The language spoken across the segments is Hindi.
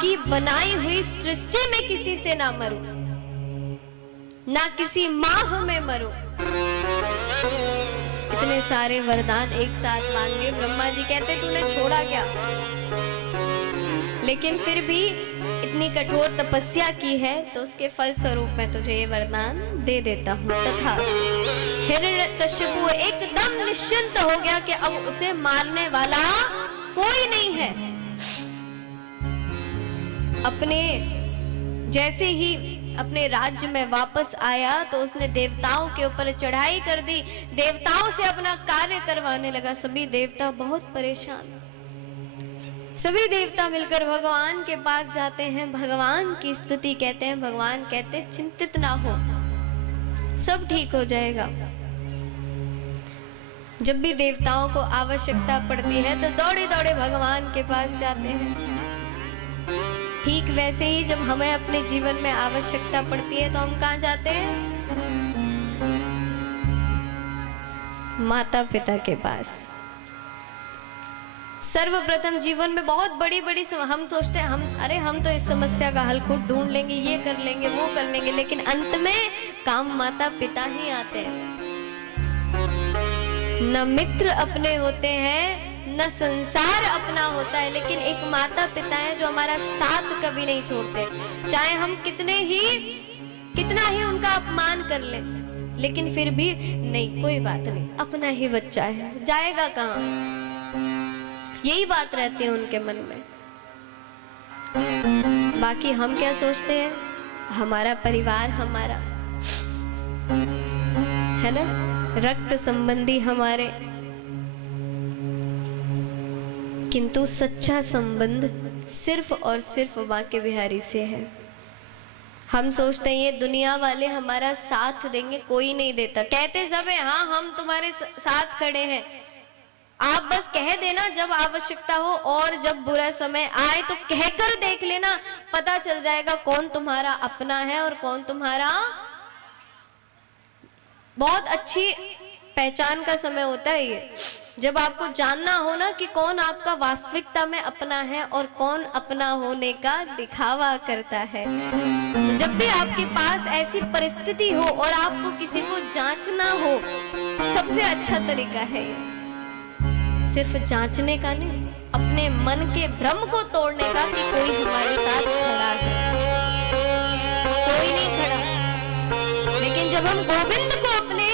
आपकी बनाई हुई सृष्टि में किसी से ना मरूं, ना किसी माह में मरूं। इतने सारे वरदान एक साथ मांग लिए। ब्रह्मा जी कहते तूने छोड़ा क्या, लेकिन फिर भी इतनी कठोर तपस्या की है तो उसके फल स्वरूप मैं तुझे ये वरदान दे देता हूँ। तथास्तु। हिरण्यकशिपु एकदम निश्चिंत हो गया कि अब उसे मारने वाला कोई नहीं है। अपने जैसे ही अपने राज्य में वापस आया तो उसने देवताओं के ऊपर चढ़ाई कर दी, देवताओं से अपना कार्य करवाने लगा। सभी देवता बहुत परेशान। सभी देवता मिलकर भगवान के पास जाते हैं, भगवान की स्तुति कहते हैं। भगवान कहते चिंतित ना हो, सब ठीक हो जाएगा। जब भी देवताओं को आवश्यकता पड़ती है तो दौड़े दौड़े भगवान के पास जाते हैं। ठीक वैसे ही जब हमें अपने जीवन में आवश्यकता पड़ती है तो हम कहाँ जाते हैं? माता पिता के पास। सर्वप्रथम जीवन में बहुत बड़ी बड़ी हम सोचते हैं हम तो इस समस्या का हल खुद ढूंढ लेंगे, ये कर लेंगे, वो कर लेंगे, लेकिन अंत में काम माता पिता ही आते हैं। न मित्र अपने होते हैं, न संसार अपना होता है, लेकिन एक माता पिता है जो हमारा साथ कभी नहीं छोड़ते। चाहे हम कितना ही उनका अपमान कर लें, लेकिन फिर भी नहीं, कोई बात नहीं, अपना ही बच्चा है, जाएगा कहाँ। यही बात रहती है उनके मन में। बाकी हम क्या सोचते हैं? हमारा परिवार हमारा है ना, रक्त संबंधी हमारे, किंतु सच्चा संबंध सिर्फ और सिर्फ बांके बिहारी से है। हम सोचते हैं ये दुनिया वाले हमारा साथ देंगे, कोई नहीं देता। कहते सब है हाँ हम तुम्हारे साथ खड़े हैं, आप बस कह देना जब आवश्यकता हो, और जब बुरा समय आए तो कहकर देख लेना, पता चल जाएगा कौन तुम्हारा अपना है और कौन तुम्हारा। बहुत अच्छी पहचान का समय होता है ये, जब आपको जानना हो ना कि कौन आपका वास्तविकता में अपना है और कौन अपना होने का दिखावा करता है। तो जब भी आपके पास ऐसी परिस्थिति हो और आपको किसी को जांचना हो, सबसे अच्छा तरीका है ये, सिर्फ जांचने का नहीं, अपने मन के भ्रम को तोड़ने का कि कोई हमारे साथ खड़ा है। कोई नहीं खड़ा। लेकिन जब हम गोविंद को अपने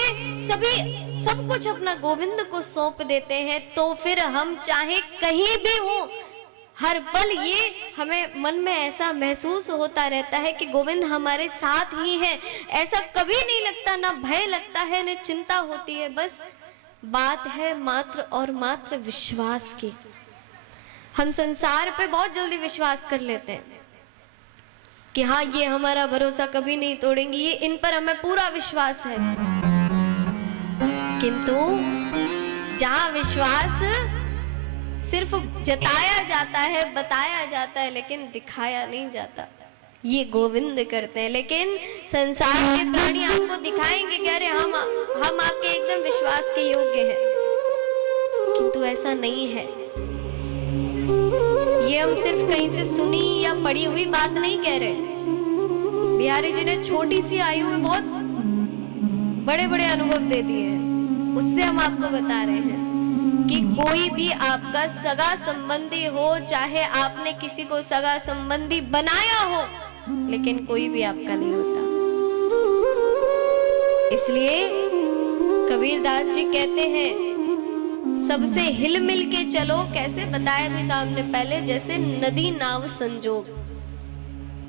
सब कुछ अपना गोविंद को सौंप देते हैं तो फिर हम चाहे कहीं भी हो, हर पल ये हमें मन में ऐसा महसूस होता रहता है कि गोविंद हमारे साथ ही है। ऐसा कभी नहीं लगता, ना भय लगता है, ना चिंता होती है। बस बात है मात्र और मात्र विश्वास की। हम संसार पे बहुत जल्दी विश्वास कर लेते हैं कि हाँ ये हमारा भरोसा कभी नहीं तोड़ेंगे, ये इन पर हमें पूरा विश्वास है। किंतु जहां विश्वास सिर्फ जताया जाता है, बताया जाता है, लेकिन दिखाया नहीं जाता, ये गोविंद करते हैं। लेकिन संसार के प्राणी आपको दिखाएंगे कि अरे हम आपके एकदम विश्वास के योग्य हैं, किंतु ऐसा नहीं है। ये हम सिर्फ कहीं से सुनी या पढ़ी हुई बात नहीं कह रहे। बिहारी जी ने छोटी सी आयु में बहुत बड़े बड़े अनुभव दे दिए हैं, उससे हम आपको बता रहे हैं कि कोई भी आपका सगा संबंधी हो, चाहे आपने किसी को सगा संबंधी बनाया हो, लेकिन कोई भी आपका नहीं होता। इसलिए कबीरदास जी कहते हैं सबसे हिल मिल के चलो। कैसे बताया भी था हमने पहले, जैसे नदी नाव संजोग।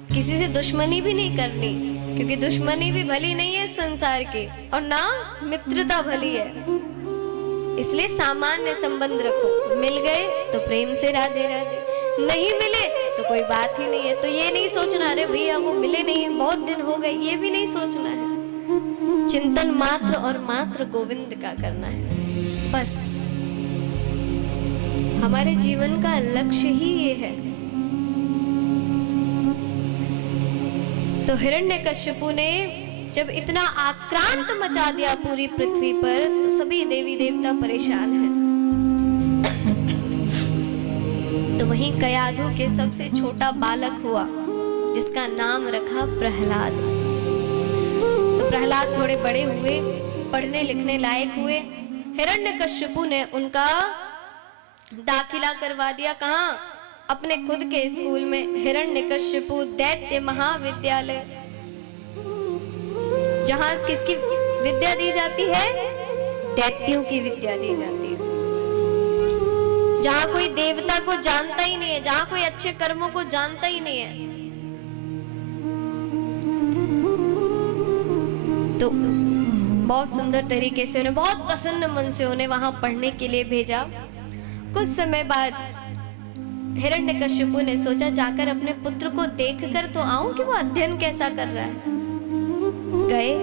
किसी से दुश्मनी भी नहीं करनी, क्योंकि दुश्मनी भी भली नहीं है संसार की, और ना मित्रता भली है। इसलिए सामान्य संबंध रखो। मिल गए तो प्रेम से राधे राधे, नहीं मिले तो कोई बात ही नहीं है। तो ये नहीं सोचना अरे भैया वो मिले नहीं, बहुत दिन हो गए, ये भी नहीं सोचना है। चिंतन मात्र और मात्र गोविंद का करना है। बस हमारे जीवन का लक्ष्य ही ये है। तो हिरण्यकशिपु ने जब इतना आक्रांत मचा दिया पूरी पृथ्वी पर, तो सभी देवी देवता परेशान हैं। तो वहीं वहीं कयाधु के सबसे छोटा बालक हुआ जिसका नाम रखा प्रहलाद। तो प्रहलाद थोड़े बड़े हुए, पढ़ने लिखने लायक हुए। हिरण्यकश्यपु ने उनका दाखिला करवा दिया। कहाँ? अपने खुद के स्कूल में, हिरण्यकश्यपु दैत्य महाविद्यालय, जहां किसकी विद्या दी जाती है? दैत्यों की विद्या दी जाती है। जहां कोई देवता को जानता ही नहीं है, जहां कोई अच्छे कर्मों को जानता ही नहीं है। तो बहुत सुंदर तरीके से उन्हें, बहुत प्रसन्न मन से उन्हें वहां पढ़ने के लिए भेजा। कुछ समय बाद हिरण्यकश्यपु ने सोचा जाकर अपने पुत्र को देखकर तो आऊं कि वो अध्ययन कैसा कर रहा है। गए,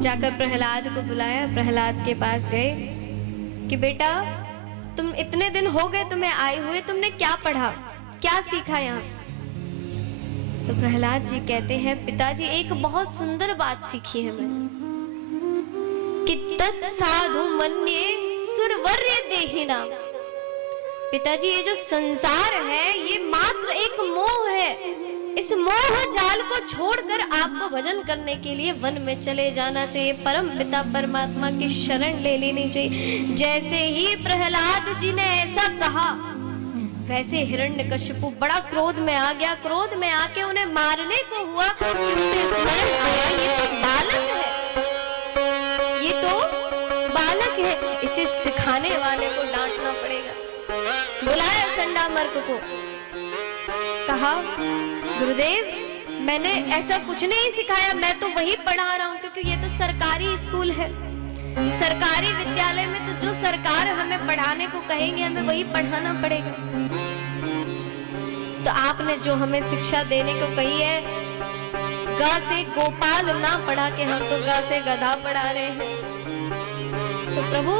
जाकर प्रहलाद को बुलाया। प्रहलाद के पास गए कि बेटा, तुम इतने दिन हो गए तुम्हें आए हुए, तुमने क्या पढ़ा, क्या सीखा यहाँ? तो प्रहलाद जी कहते हैं, पिताजी एक बहुत सुंदर बात सीखी है मैं, कि तत्साधु मन्ये सुरवर्य देहिना। पिताजी, ये जो संसार है ये मात्र एक मोह है। इस मोह जाल को छोड़कर आपको भजन करने के लिए वन में चले जाना चाहिए, परम पिता परमात्मा की शरण ले लेनी चाहिए। जैसे ही प्रहलाद जी ने ऐसा कहा, वैसे हिरण्यकश्यपु बड़ा क्रोध में आ गया। क्रोध में आके उन्हें मारने को हुआ। उसे स्मरण आया, ये तो बालक है, ये तो बालक है, इसे सिखाने वाले को डांटना पड़ेगा। बुलाया संडामर्क को, कहा गुरुदेव, मैंने ऐसा कुछ नहीं सिखाया, मैं तो वही पढ़ा रहा हूँ, क्योंकि ये तो सरकारी स्कूल है। सरकारी विद्यालय में तो जो सरकार हमें पढ़ाने को कहेंगे हमें वही पढ़ाना पड़ेगा। तो आपने जो हमें शिक्षा देने को कही है, ग से गोपाल ना पढ़ा के हम तो ग से गधा पढ़ा रहे हैं। तो प्रभु,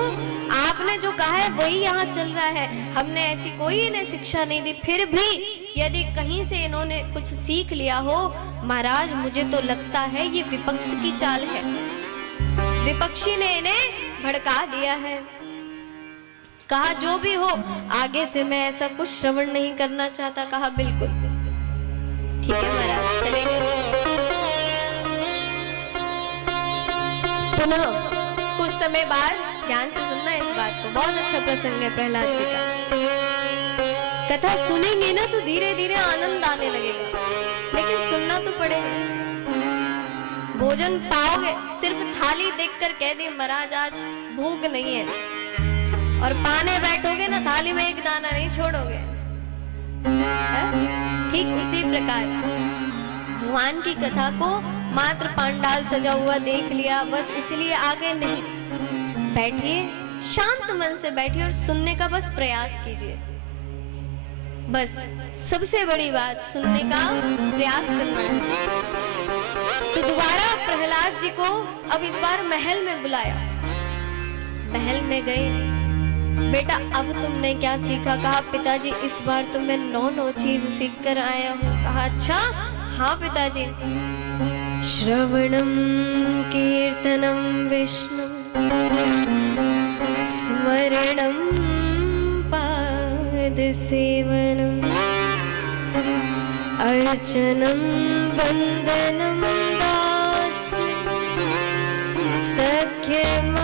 आपने जो कहा है वही यहाँ चल रहा है। हमने ऐसी कोई इन्हें शिक्षा नहीं दी, फिर भी यदि कहीं से इन्होंने कुछ सीख लिया हो, महाराज मुझे तो लगता है ये विपक्ष की चाल है। विपक्षी ने इन्हें भड़का दिया है। कहा जो भी हो, आगे से मैं ऐसा कुछ श्रवण नहीं करना चाहता। कहा बिल्कुल ठीक है महाराज, चलेंगे। पुनः कुछ समय बाद, ध्यान से सुनना इस बात को, बहुत अच्छा प्रसंग है प्रहलाद जी का। कथा सुनेंगे ना तो धीरे धीरे आनंद आने लगेगा, लेकिन सुनना तो पड़ेगा। भोजन पाओगे, सिर्फ थाली देखकर कह दी महाराज आज भूख नहीं है, और पाने बैठोगे ना थाली में एक दाना नहीं छोड़ोगे। ठीक उसी प्रकार भगवान की कथा को मात्र पांडाल सजा हुआ देख लिया बस, इसलिए आगे नहीं। बैठिए, शांत मन से बैठिए और सुनने का बस प्रयास कीजिए। बस सबसे बड़ी बात सुनने का प्रयास करना है। तो दोबारा प्रहलाद जी को अब इस बार महल में बुलाया। महल में गए, बेटा अब तुमने क्या सीखा? कहा पिताजी इस बार तो मैं 9 चीज सीख कर आया हूँ। कहा अच्छा, हाँ पिताजी। श्रवणम कीर्तनम विष्णु स्मरणम पाद सेवनम अर्चनम वंदनम दास सख्यमात्मनिवेदनम।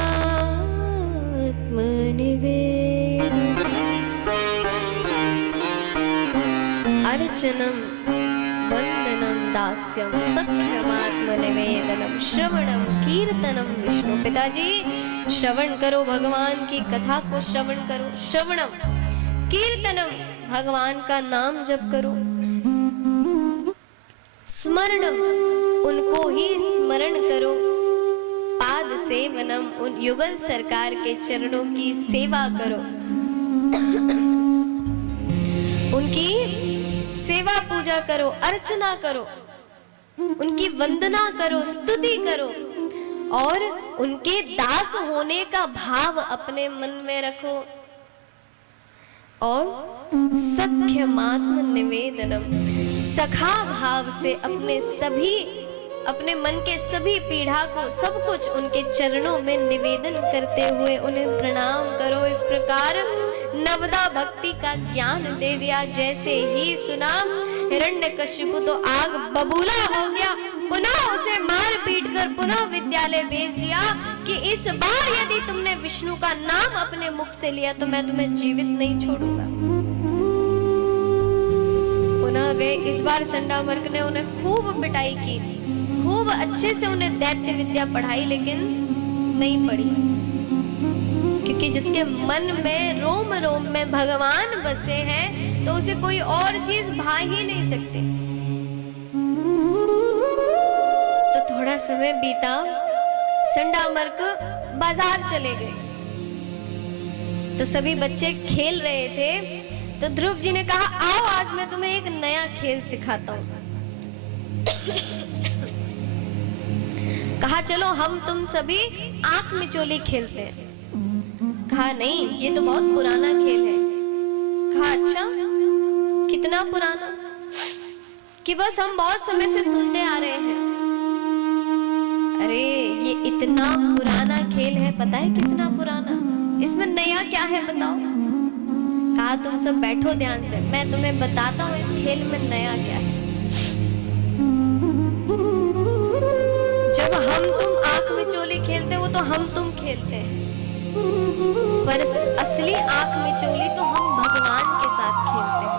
अर्चनम वंदनम दास्यम सख्यमात्मनिवेदनम श्रवणम कीर्तनम विष्णु। पिताजी श्रवण करो, भगवान की कथा को श्रवण करो। श्रवणम कीर्तनम, भगवान का नाम जप करो। स्मरणम, उनको ही स्मरण करो। पाद सेवनम, उन युगल सरकार के चरणों की सेवा करो, उनकी सेवा पूजा करो, अर्चना करो, उनकी वंदना करो, स्तुति करो, और उनके दास होने का भाव अपने मन में रखो। और सख्यमात्म निवेदनम, सखा भाव से अपने मन के सभी पीढ़ा को, सब कुछ उनके चरणों में निवेदन करते हुए उन्हें प्रणाम करो। इस प्रकार नवदा भक्ति का ज्ञान दे दिया। जैसे ही सुना हिरण्यकशिपु तो आग बबूला हो गया। पुनः उसे मार पीट कर पुनः विद्यालय भेज दिया कि इस बार यदि तुमने विष्णु का नाम अपने मुख से लिया तो मैं तुम्हें जीवित नहीं छोड़ूंगा। पुनः गए। इस बार संडामर्क ने उन्हें खूब पिटाई की, खूब अच्छे से उन्हें दैत्य विद्या पढ़ाई, लेकिन नहीं पढ़ी, क्योंकि जिसके मन में रोम रोम में भगवान बसे हैं तो उसे कोई और चीज भा ही नहीं सकते। तो थोड़ा समय बीता, संडामर्क बाजार चले गए तो सभी बच्चे खेल रहे थे। तो ध्रुव जी ने कहा, आओ आज मैं तुम्हें एक नया खेल सिखाता हूं। कहा चलो हम तुम सभी आंख मिचोली खेलते हैं। कहा नहीं, ये तो बहुत पुराना खेल है। कहा अच्छा, कितना पुराना? कि बस हम बहुत समय से सुनते आ रहे हैं। अरे ये इतना पुराना खेल है, पता है कितना पुराना? इसमें नया क्या है बताओ? कहा तुम सब बैठो ध्यान से, मैं तुम्हें बताता हूँ इस खेल में नया क्या है। जब हम तुम आंख मिचोली खेलते वो तो हम तुम खेलते हैं, पर असली आंख मिचोली तो हम भगवान के साथ खेलते हैं।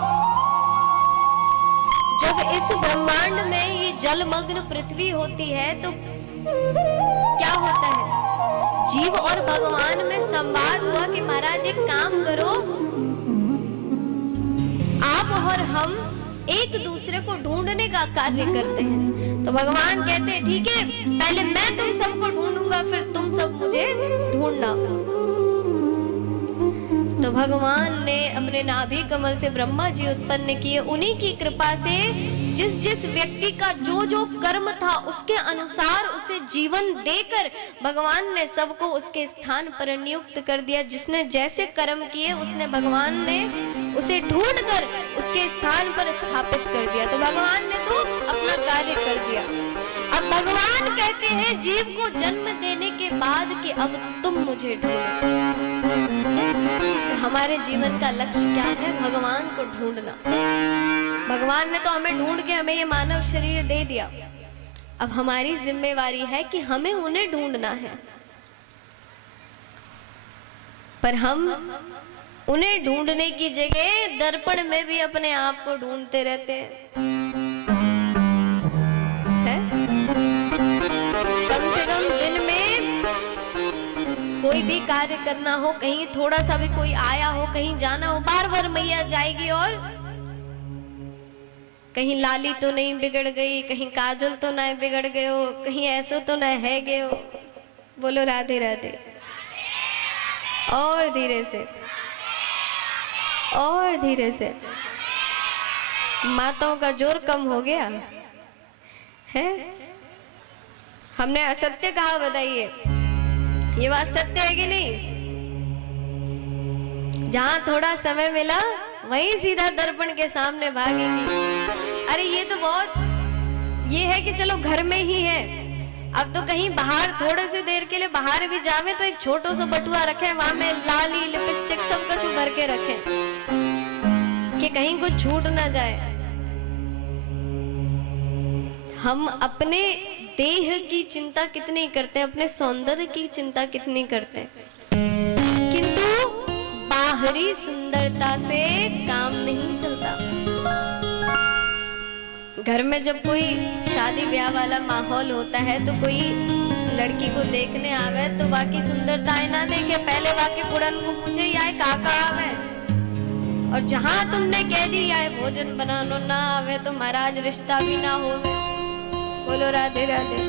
जब इस ब्रह्मांड में ये जलमग्न पृथ्वी होती है तो क्या होता है? जीव और भगवान में संवाद हुआ कि महाराज एक काम करो, आप और हम एक दूसरे को ढूंढने का कार्य करते हैं। तो भगवान कहते हैं ठीक है, पहले मैं तुम सबको ढूंढूंगा, फिर तुम सब मुझे ढूंढना। तो भगवान ने अपने नाभि कमल से ब्रह्मा जी उत्पन्न किए। उन्हीं की कृपा से जिस जिस व्यक्ति का जो जो कर्म था उसके अनुसार उसे जीवन देकर भगवान ने सबको उसके स्थान पर नियुक्त कर दिया। जिसने जैसे कर्म किए उसने भगवान ने उसे ढूंढकर उसके स्थान पर स्थापित कर दिया। तो भगवान ने तो अपना कार्य कर दिया। अब भगवान कहते हैं जीव को जन्म देने के बाद कि अब तुम मुझे ढूंढो। तो हमारे जीवन का लक्ष्य क्या है? भगवान को ढूंढना। भगवान ने तो हमें ढूंढ के हमें ये मानव शरीर दे दिया। अब हमारी जिम्मेवारी है कि हमें उन्हें ढूंढना है, पर हम उन्हें ढूंढने की जगह दर्पण में भी अपने आप को ढूंढते रहते हैं। कम से कम दिन में कोई भी कार्य करना हो, कहीं थोड़ा सा भी कोई आया हो, कहीं जाना हो, बार बार मैया जाएगी और कहीं लाली तो नहीं बिगड़ गई, कहीं काजल तो ना बिगड़ गए हो, कहीं ऐसो तो ना है गए हो। बोलो राधे राधे। और धीरे से, और धीरे से। माताओं का जोर कम हो गया है। हमने असत्य कहा, बताइए ये बात सत्य है कि नहीं? जहां थोड़ा समय मिला वहीं सीधा दर्पण के सामने भागेंगी। अरे ये तो बहुत ये है कि चलो घर में ही है, अब तो कहीं बाहर थोड़े से देर के लिए बाहर भी जावे तो एक छोटो सा बटुआ रखे, वहां में लाली लिपस्टिक सब कुछ भर के रखे कि कहीं कुछ छूट ना जाए। हम अपने देह की चिंता कितनी करते हैं, अपने सौंदर्य की चिंता कितनी करते हैं, किंतु बाहरी सुंदरता से काम नहीं चलता। घर में जब कोई शादी ब्याह वाला माहौल होता है तो कोई लड़की को देखने आवे तो बाकी सुंदरताएं ना देखे, पहले बाकी बुढ़न को पूछे याय काका आवे, और जहां तुमने कह दी याय भोजन बनानो ना आवे तो महाराज रिश्ता भी ना हो। बोलो राधे राधे।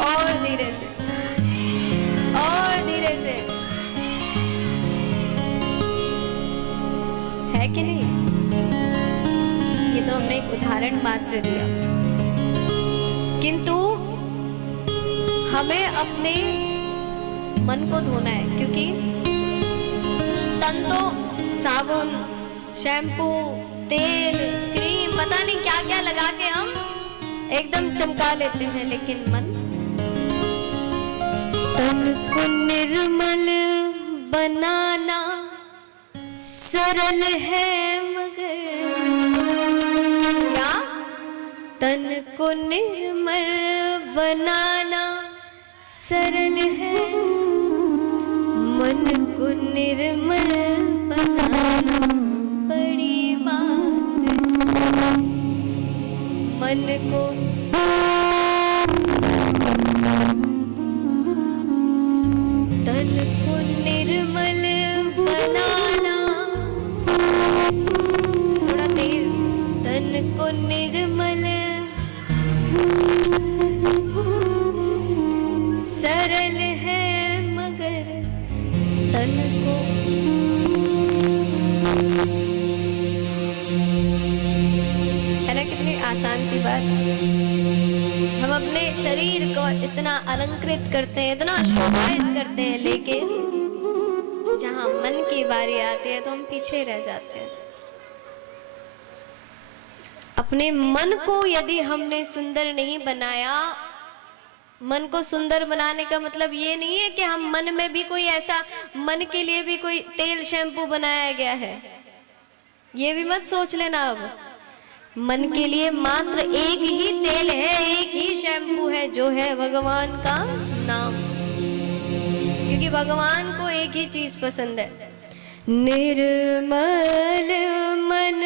और धीरे से, और धीरे से, है कि नहीं? ये तो हमने एक उदाहरण मात्र दिया, किंतु हमें अपने मन को धोना है, क्योंकि तन तो साबुन, शैम्पू, तेल, क्रीम, पता नहीं क्या क्या लगा के हम एकदम चमका लेते हैं, लेकिन मन, तन को निर्मल बनाना सरल है मगर क्या तन को निर्मल बनाना सरल है, मन को निर्मल बनाना बड़ी बात है। मन को तन को निर्मल बनाना, थोड़ा तेज, तन को निर्मल सरल है मगर तन को है ना, कितनी आसान सी बात। हम अपने शरीर को इतना अलंकृत करते हैं, इतना शोभायित करते हैं, लेकिन जहां मन की बारी आती है तो हम पीछे रह जाते हैं। अपने मन को यदि हमने सुंदर नहीं बनाया, मन को सुंदर बनाने का मतलब ये नहीं है कि हम मन में भी कोई ऐसा, मन के लिए भी कोई तेल शैम्पू बनाया गया है, ये भी मत सोच लेना। अब मन के लिए मात्र एक ही तेल है, एक ही शैम्पू है, जो है भगवान का नाम। क्योंकि भगवान को एक ही चीज पसंद है, निर्मल मन